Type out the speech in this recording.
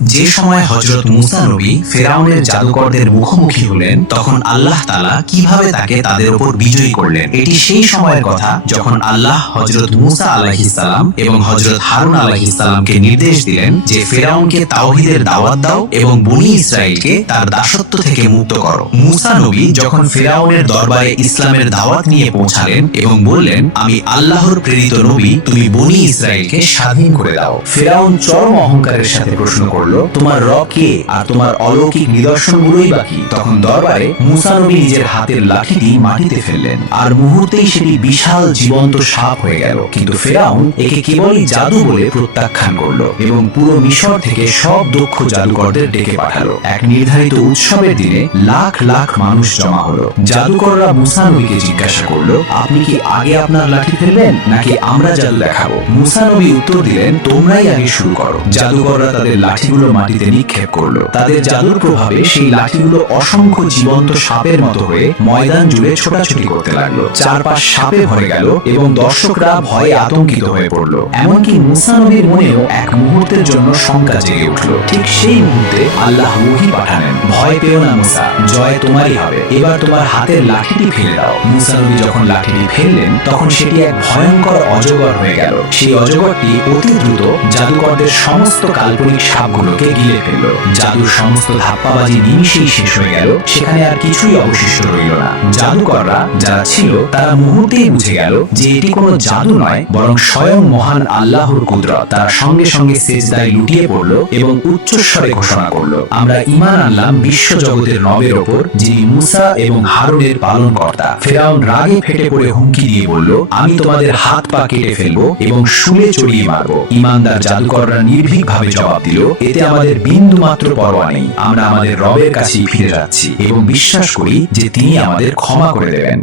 যে সময় হযরত মূসা নবী ফেরাউনের জাদুকরদের মুখোমুখি হলেন, তখন আল্লাহ তাআলা কিভাবে তাকে তাদের উপর বিজয়ী করলেন। এটি সেই সময়ের কথা যখন আল্লাহ হযরত মূসা আলাইহিস সালাম এবং হযরত হারুন আলাইহিস সালামকে নির্দেশ দিলেন যে ফেরাউনকে তাওহীদের দাওয়াত দাও এবং বনী ইসরাইলকে তার দাসত্ব থেকে মুক্ত করো। মূসা নবী যখন ফেরাউনের দরবারে ইসলামের দাওয়াত নিয়ে পৌঁছালেন এবং বললেন, আমি আল্লাহর প্রেরিত নবী, তুমি বনী ইসরাইলকে স্বাধীন করে দাও। ফেরাউন চরম অহংকারের সাথে প্রশ্ন করল, তোমার রব কে আর তোমার অলৌকিক নিদর্শনগুলোই বা কি? তখন দরবারে মূসা নবী নিজের হাতের লাঠিটি মাটিতে ফেললেন, আর মুহূর্তেই সেটি বিশাল জীবন্ত সাপ হয়ে গেল। কিন্তু ফেরাউন একে কেবলই জাদু বলে প্রত্যাখ্যান করলো এবং পুরো মিশর থেকে সব দক্ষ জাদুকরদের ডেকে পাঠালো। এক নির্ধারিত উৎসবের দিনে লাখ লাখ মানুষ জমা হলো। জাদুকররা মূসা নবীকে জিজ্ঞাসা করলো, আপনি কি আগে আপনার লাঠি ফেলবেন নাকি আমরা জাদু দেখাবো? মূসা নবী উত্তর দিলেন, তোমরাই আগে শুরু করো। জাদুকররা তাদের লাঠিগুলো মাটিতে নিক্ষেপ করলো। তাদের জাদুর প্রভাবে সেই লাঠিগুলো অসংখ্য জীবন্ত সাপের মতো হয়ে ময়দান জুড়ে ছোটাছুটি করতে লাগলো। চারপাশ সাপে ভরে গেল এবং দর্শকরা ভয়ে আতঙ্কিত হয়ে পড়লো। এমনকি মূসা নবীর মনেও এক মুহূর্তের জন্য শঙ্কা জেগে উঠলো। ঠিক সেই মুহূর্তে আল্লাহ ওহী পাঠালেন, ভয় পেও না মূসা, জয় তোমারই হবে। এবার তোমার হাতের লাঠিটি ফেলে দাও। মূসা নবী যখন লাঠিটি ফেললেন, তখন সেটি এক ভয়ঙ্কর অজগর হয়ে গেল। সেই অজগরটি অতি দ্রুত জাদুকরদের সমস্ত কাল্পনিক সাপগুলোকে গিলে ফেলল। জাদুর সমস্ত ধাপ্পাবাজি নিমিষেই শেষ হয়ে গেল। সেখানে আর কিছুই অবশিষ্ট রইল না। জাদুকররা যারা ছিল তারা মুহূর্তেই বুঝে গেল যে এটি কোনো জাদু নয়, বরং স্বয়ং মহান আল্লাহর কুদরত। তারা সঙ্গে সঙ্গে সিজদায় লুটিয়ে পড়ল এবং উচ্চস্বরে ঘোষণা করল, আমরা ঈমান আনলাম বিশ্ব জগতের রবের ওপর, যিনি মূসা এবং হারুনের পালনকর্তা। ফেরাউন রাগে ফেটে পড়ে হুমকি দিয়ে বলল, আমি তোমাদের হাত পা কেটে ফেলবো এবং শুলে চড়িয়ে মারবো। ঈমানদার জাদুকররা নির্ভীকভাবে জবাব দিল, এতে আমাদের বিন্দু মাত্র পরোয়া নেই। আমরা আমাদের রবের কাছেই ফিরে যাচ্ছি এবং বিশ্বাস করি যে তিনি আমাদের ক্ষমা করে দেবেন।